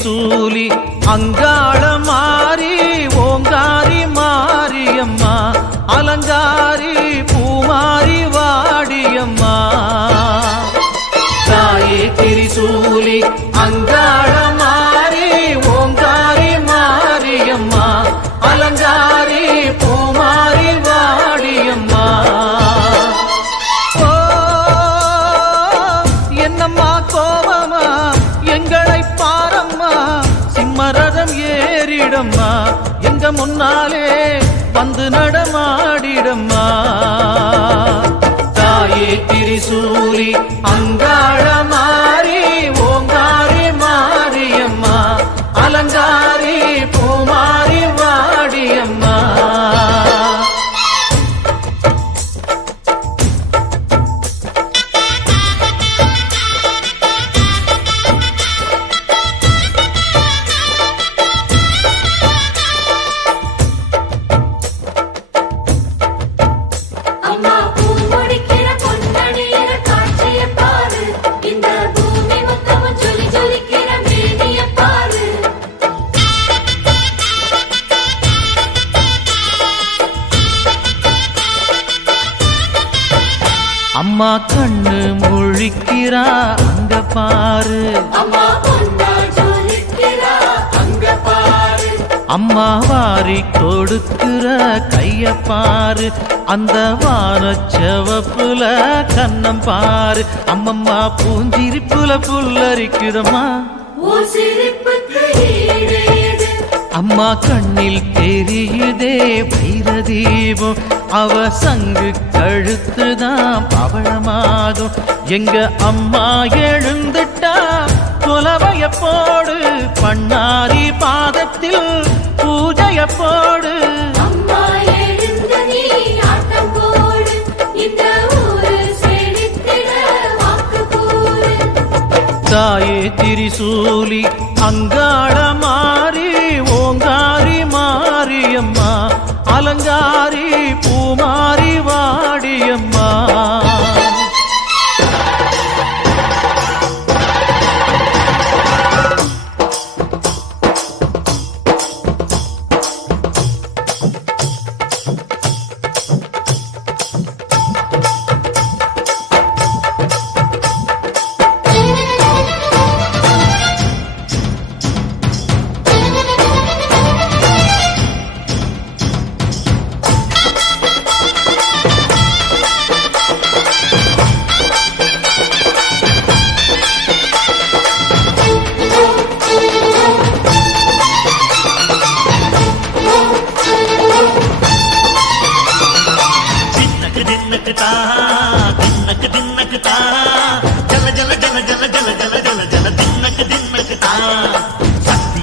திரிசூலி அங்காள மாறி ஓங்காரி மாரியம்மா அலங்காரி பூமாரி வாடியம்மா தாயே திரிசூலி அங்காள மாறி ஓங்காரி மாரியம்மா அலங்காரி பூமாரி வாடியம்மா என்னம்மா கோபமா எங்களை பாரம்மா சிம்மரதம் ஏறிடம்மா எங்க முன்னாலே வந்து நடமாடிடம்மா தாயே திரிசூலி அங்காள மாறி ஓங்காரி மாரியம்மா அலங்காரி பூமாரி வாடியம்மா அம்மா கண்ணு முழிக்கிறா அங்க பாரு அம்மா வாரி கொடுக்கிற கைய பாரு அந்த வானச்சவப்புல கண்ணம் பாரு அம்மம்மா பூஞ்சிரிப்புல புல்லரிக்குதம்மா அம்மா கண்ணில் தெரியுதே வைரதீபம் அவ சங்கு கழுத்துதான் பவழமாகும் எங்க அம்மா எழுந்துட்டா குலவைய போடு பண்ணாரி பாதத்தில் பூஜைய போடு தாயே திரிசூலி அங்காள மாறி ஓங்காரி மாரியம்மா அலங்காரி பூமாரி வாடியம்மா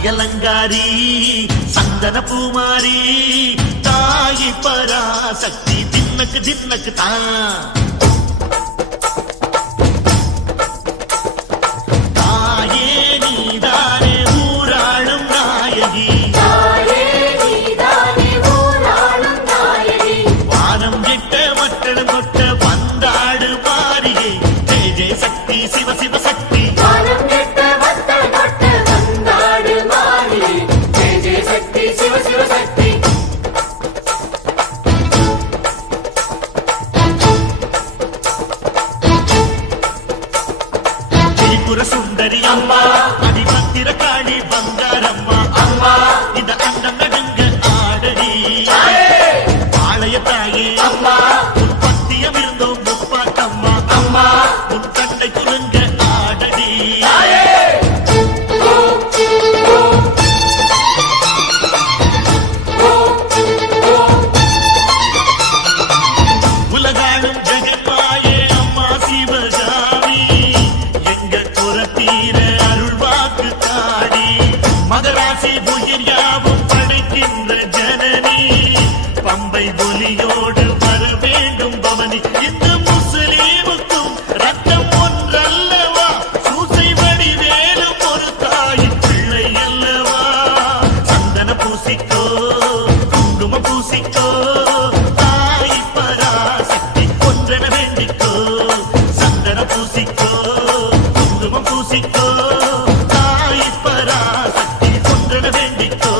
அலங்காரி சந்தன பூமாரி தாயி பராசக்தி தின்னக்கு தின்னக்கு தாயே நீதானே ஊராளும் நாயகி வானம் கிட்ட மக்களும் கொட்ட வந்தாடு மாறியே ஜெய ஜெய சக்தி சிவ சிவ சக்தி வேண்டிக்கோ